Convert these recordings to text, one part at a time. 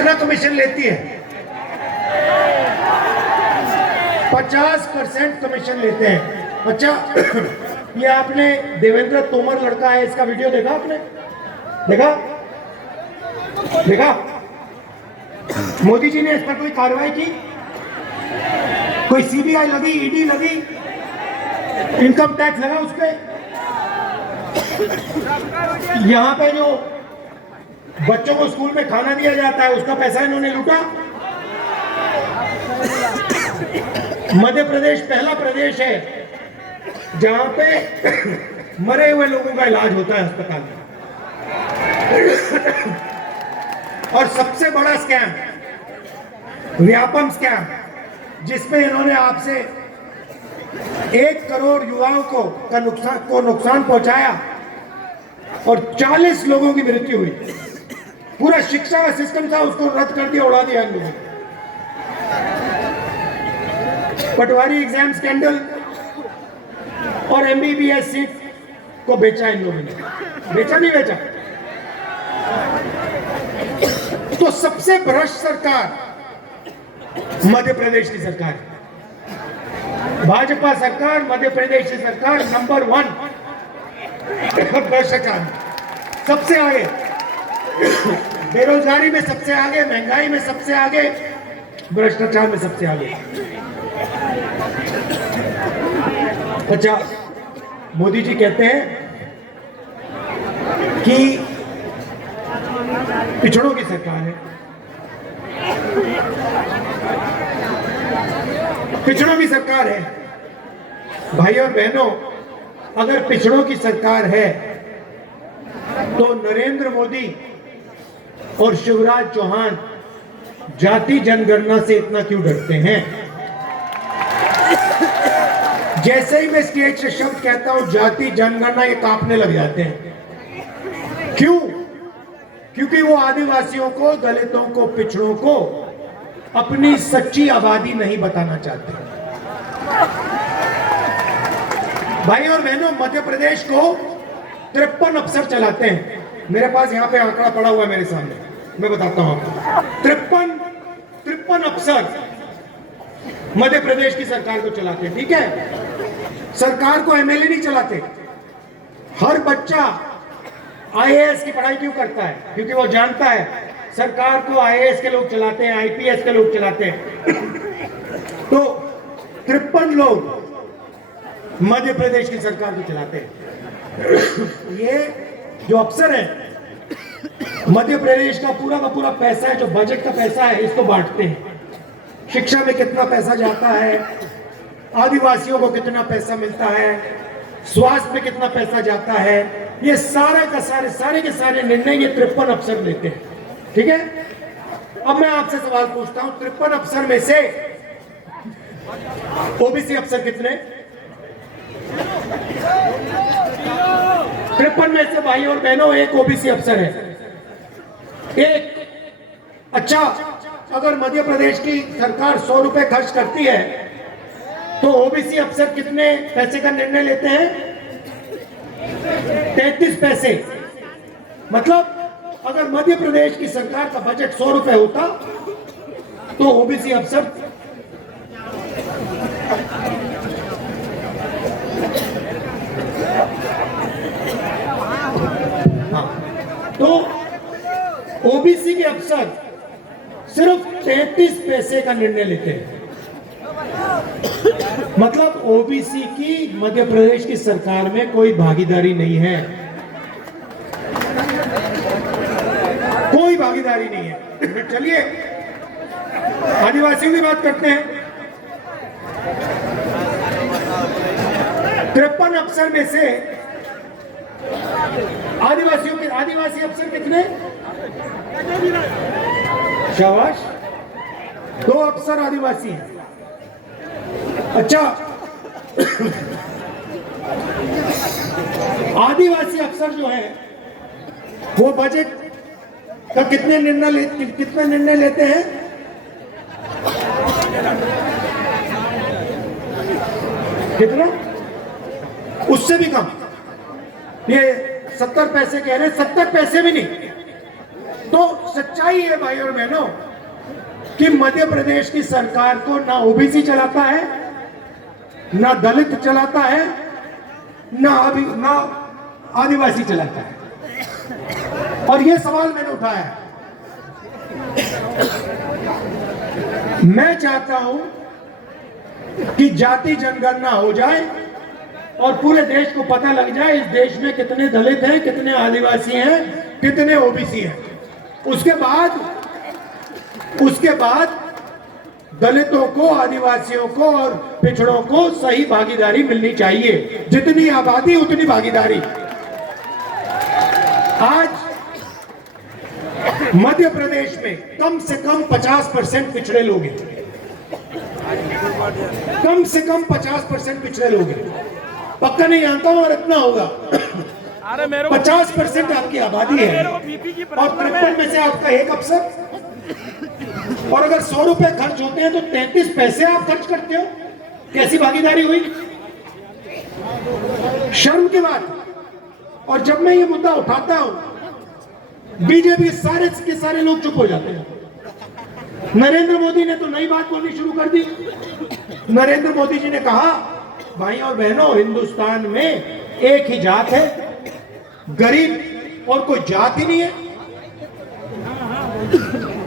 कितना कमीशन लेती है? 50% कमीशन लेते हैं। अच्छा, ये आपने देवेंद्र तोमर लड़का है, इसका वीडियो देखा आपने? देखा? मोदी जी ने इस पर कोई कार्रवाई की? कोई सीबीआई लगी, ईडी लगी, इनकम टैक्स लगा उस पर? यहां पे जो बच्चों को स्कूल में खाना दिया जाता है उसका पैसा इन्होंने लूटा। मध्य प्रदेश पहला प्रदेश है जहां पे मरे हुए लोगों का इलाज होता है अस्पताल में। और सबसे बड़ा स्कैम, व्यापम स्कैम, जिसमें इन्होंने आपसे 1 करोड़ युवाओं को नुकसान पहुंचाया और 40 लोगों की मृत्यु हुई। पूरा शिक्षा का सिस्टम था, उसको रद्द कर दिया, उड़ा दिया इन लोगों ने। पटवारी एग्जाम स्कैंडल और एमबीबीएस सीट को बेचा इन लोगों ने। बेचा नहीं बेचा? तो सबसे भ्रष्ट सरकार मध्य प्रदेश की सरकार है। भाजपा सरकार मध्य प्रदेश की सरकार नंबर 1 भ्रष्टाचार, सबसे आगे, बेरोजगारी में सबसे आगे, महंगाई में सबसे आगे, भ्रष्टाचार में सबसे आगे। अच्छा, मोदी जी कहते हैं कि पिछड़ों की सरकार है। पिछड़ों की सरकार है। भाई और बहनों, अगर पिछड़ों की सरकार है तो नरेंद्र मोदी और शिवराज चौहान जाति जनगणना से इतना क्यों डरते हैं? जैसे ही मैं स्टेज से शब्द कहता हूं जाति जनगणना, ये कांपने लग जाते हैं। क्यों? क्योंकि वो आदिवासियों को, दलितों को, पिछड़ों को अपनी सच्ची आबादी नहीं बताना चाहते। भाई और बहनों, मध्य प्रदेश को 53 अफसर चलाते हैं। मेरे पास यहाँ पे आंकड़ा पड़ा हुआ है मेरे सामने, मैं बताता हूँ आपको। 53 अफसर मध्य प्रदेश की सरकार को चलाते हैं। ठीक है, सरकार को एमएलए नहीं चलाते। हर बच्चा आईएएस की पढ़ाई क्यों करता है? क्योंकि वो जानता है सरकार को आईएएस के लोग चलाते हैं, आईपीएस के लोग चलाते हैं। तो 53 लोग मध्य प्रदेश की सरकार को चलाते हैं। ये जो अफसर है मध्य प्रदेश का पूरा पैसा है, जो बजट का पैसा है, इसको बांटते हैं। शिक्षा में कितना पैसा जाता है, आदिवासियों को कितना पैसा मिलता है, स्वास्थ्य में कितना पैसा जाता है, ये सारे के सारे निर्णय ये 53 अफसर लेते हैं। ठीक है, अब मैं आपसे सवाल पूछता हूं, 53 अफसर में से ओबीसी अफसर कितने? 53 में से भाई और बहनों एक ओबीसी अफसर है, एक। अच्छा, अगर मध्य प्रदेश की सरकार 100 रुपए खर्च करती है तो ओबीसी अफसर कितने पैसे का निर्णय लेते हैं? 33 पैसे। मतलब अगर मध्य प्रदेश की सरकार का बजट 100 रुपए होता तो ओबीसी अफसर तो ओबीसी के अफसर सिर्फ 33 पैसे का निर्णय लेते हैं। मतलब ओबीसी की मध्य प्रदेश की सरकार में कोई भागीदारी नहीं है, कोई भागीदारी नहीं है। चलिए आदिवासियों की बात करते हैं। 53 अफसर में से आदिवासी अफसर कितने? शाबाश, 2 अफसर आदिवासी हैं। अच्छा, आदिवासी अफसर जो है वो बजट का कितने निर्णय लेते हैं? कितना? उससे भी कम। ये 70 पैसे कह रहे हैं, 70 पैसे भी नहीं। तो सच्चाई है भाई और बहनों कि मध्य प्रदेश की सरकार को ना ओबीसी चलाता है, ना दलित चलाता है, ना आदिवासी चलाता है। और यह सवाल मैंने उठाया है। मैं चाहता हूं कि जाति जनगणना हो जाए और पूरे देश को पता लग जाए इस देश में कितने दलित हैं, कितने आदिवासी हैं, कितने ओबीसी हैं। उसके बाद दलितों को, आदिवासियों को और पिछड़ों को सही भागीदारी मिलनी चाहिए। जितनी आबादी उतनी भागीदारी। आज मध्य प्रदेश में कम से कम 50% पिछड़े लोग हैं। कम से कम 50% पिछड़े लोग हैं। पक्का नहीं जानता हूं और इतना होगा। 50% आपकी आबादी है और 53 में से आपका एक अफसर। और अगर 100 रुपए खर्च होते हैं तो 33 पैसे आप खर्च करते हो। कैसी भागीदारी हुई? शर्म की बात। और जब मैं ये मुद्दा उठाता हूं, बीजेपी सारे के सारे लोग चुप हो जाते हैं। नरेंद्र मोदी ने तो नई बात बोलनी शुरू कर दी। नरेंद्र मोदी जी ने कहा, भाई और बहनों, हिंदुस्तान में एक ही जात है, गरीब और कोई जात ही नहीं है।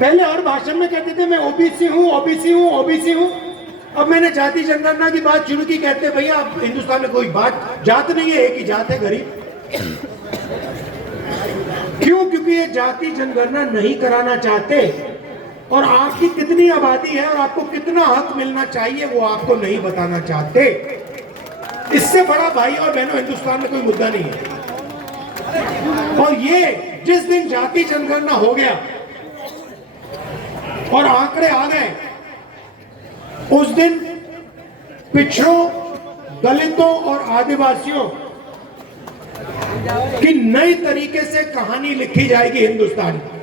पहले हर भाषण में कहते थे मैं ओबीसी हूं, ओबीसी हूं, ओबीसी हूं। अब मैंने जाति जनगणना की बात शुरू की, कहते भैया अब हिंदुस्तान में कोई बात जात नहीं है, एक ही जात है, गरीब। क्यों? क्योंकि ये जाति जनगणना नहीं कराना चाहते और आपकी कितनी आबादी है और आपको कितना हक मिलना चाहिए वो आपको नहीं बताना चाहते। इससे बड़ा भाई और बहनों हिंदुस्तान में कोई मुद्दा नहीं है। और ये जिस दिन जाति जनगणना हो गया और आंकड़े आ गए, उस दिन पिछड़ों, दलितों और आदिवासियों कि नई तरीके से कहानी लिखी जाएगी हिंदुस्तान की।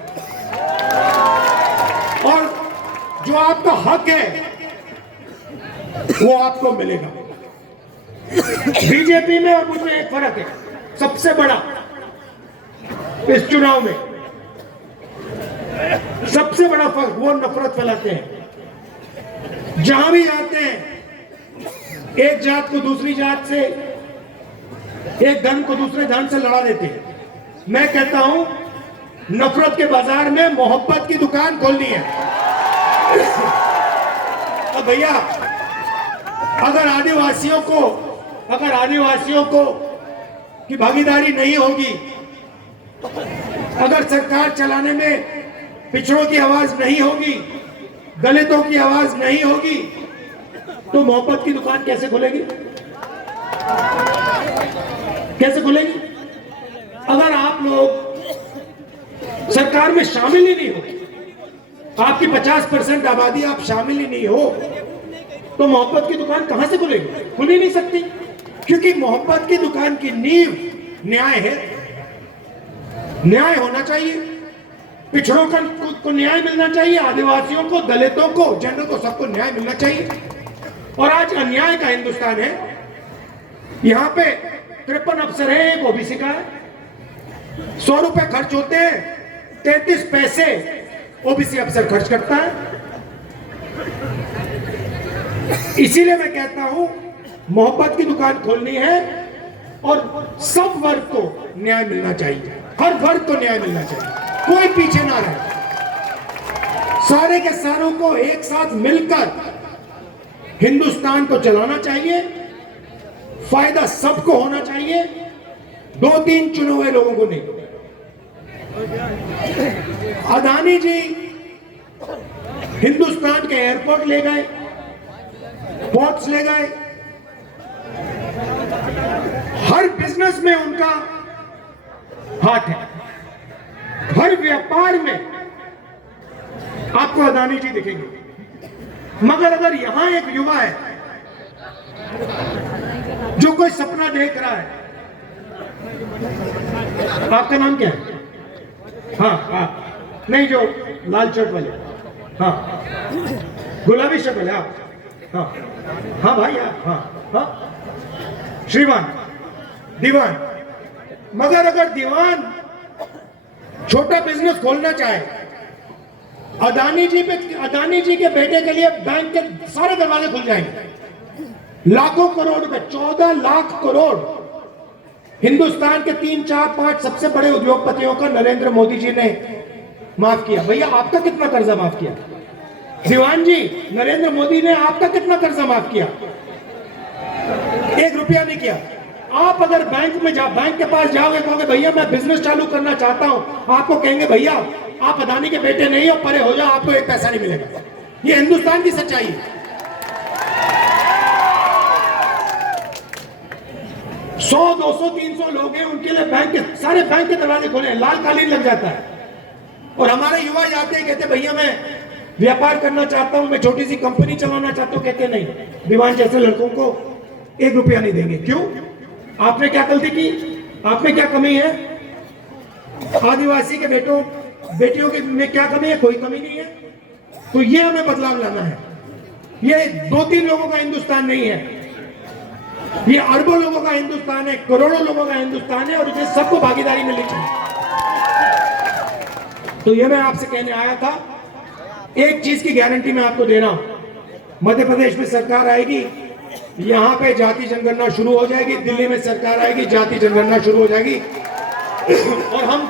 और जो आपका हक है वो आपको मिलेगा। बीजेपी में और मुझमें एक फर्क है सबसे बड़ा। इस चुनाव में सबसे बड़ा फर्क, वो नफरत फैलाते हैं। जहां भी जाते हैं एक जात को दूसरी जात से, एक धर्म को दूसरे धर्म से लड़ा देते हैं। मैं कहता हूं नफरत के बाजार में मोहब्बत की दुकान खोलनी है। अब भैया अगर आदिवासियों को की भागीदारी नहीं होगी, अगर सरकार चलाने में पिछड़ों की आवाज नहीं होगी, दलितों की आवाज नहीं होगी, तो मोहब्बत की दुकान कैसे खुलेगी? कैसे खुलेगी? अगर आप लोग सरकार में शामिल ही नहीं हो, आपकी 50% आबादी आप शामिल ही नहीं हो, तो मोहब्बत की दुकान कहां से खुलेगी? खुल ही नहीं सकती। क्योंकि मोहब्बत की दुकान की नींव न्याय है। न्याय होना चाहिए, पिछड़ों को न्याय मिलना चाहिए, आदिवासियों को, दलितों को, जनरल को, सबको न्याय मिलना चाहिए। और आज अन्याय का हिंदुस्तान है। यहां पे 53 अफसर है, एक ओबीसी का है। 100 रुपए खर्च होते हैं, 33 पैसे ओबीसी अफसर खर्च करता है। इसीलिए मैं कहता हूं मोहब्बत की दुकान खोलनी है और सब वर्ग को न्याय मिलना चाहिए। हर वर्ग को न्याय मिलना चाहिए, कोई पीछे ना रहे। सारे के सारों को एक साथ मिलकर हिंदुस्तान को चलाना चाहिए। फायदा सबको होना चाहिए, 2-3 चुने हुए लोगों को नहीं। अदानी जी हिंदुस्तान के एयरपोर्ट ले गए, पोर्ट्स ले गए, हर बिजनेस में उनका हाथ है। हर व्यापार में आपको अदानी जी दिखेंगे। मगर अगर यहां एक युवा है जो कोई सपना देख रहा है, आपका नाम क्या है? हाँ, नहीं, जो लाल शर्ट वाले, हाँ, गुलाबी शर्ट वाले आप, हाँ भाई आप, हाँ, श्रीमान, दीवान। मगर अगर दीवान छोटा बिजनेस खोलना चाहे, अदानी जी के बेटे के लिए बैंक के सारे दरवाजे खुल जाएंगे। लाखों करोड़ रुपए, 14 लाख करोड़ हिंदुस्तान के 3, 4, 5 सबसे बड़े उद्योगपतियों का नरेंद्र मोदी जी ने माफ किया। भैया आपका कितना कर्जा माफ किया? दीवान जी, नरेंद्र मोदी ने आपका कितना कर्जा माफ किया? 1 रुपया नहीं किया। आप अगर बैंक के पास जाओगे, कहोगे भैया मैं बिजनेस चालू करना चाहता हूं, आपको कहेंगे भैया आप अदानी के बेटे नहीं हो, परे हो जाओ, आपको 1 पैसा नहीं मिलेगा। ये हिंदुस्तान की सच्चाई है। 100, 200, 300 लोग हैं, उनके लिए सारे बैंक के दरवाजे खोले हैं, लाल कालीन लग जाता है। और हमारे युवा जाते हैं, कहते भैया मैं व्यापार करना चाहता हूं, मैं छोटी सी कंपनी चलाना चाहता हूं, कहते नहीं, दीवान जैसे लड़कों को 1 रुपया नहीं देंगे। क्यों? आपने क्या गलती की? आपने क्या कमी है? आदिवासी के बेटियों के में क्या कमी है? कोई कमी नहीं है। तो ये हमें बदलाव लाना है। ये 2-3 लोगों का हिंदुस्तान नहीं है, ये अरबों लोगों का हिंदुस्तान है, करोड़ों लोगों का हिंदुस्तान है, और इसे सबको भागीदारी मिलनी चाहिए। तो ये मैं आपसे कहने आया था। एक चीज की गारंटी मैं आपको दे रहा हूं, मध्य प्रदेश में सरकार आएगी, यहां पे जाति जनगणना शुरू हो जाएगी, दिल्ली में सरकार आएगी, जाति जनगणना शुरू हो जाएगी, और हम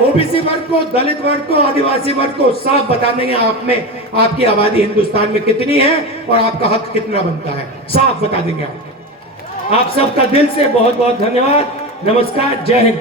ओबीसी वर्ग को, दलित वर्ग को, आदिवासी वर्ग को साफ बता देंगे आपकी आबादी हिंदुस्तान में कितनी है और आपका हक कितना बनता है, साफ बता देंगे आप सबका दिल से बहुत बहुत धन्यवाद। नमस्कार, जय हिंद।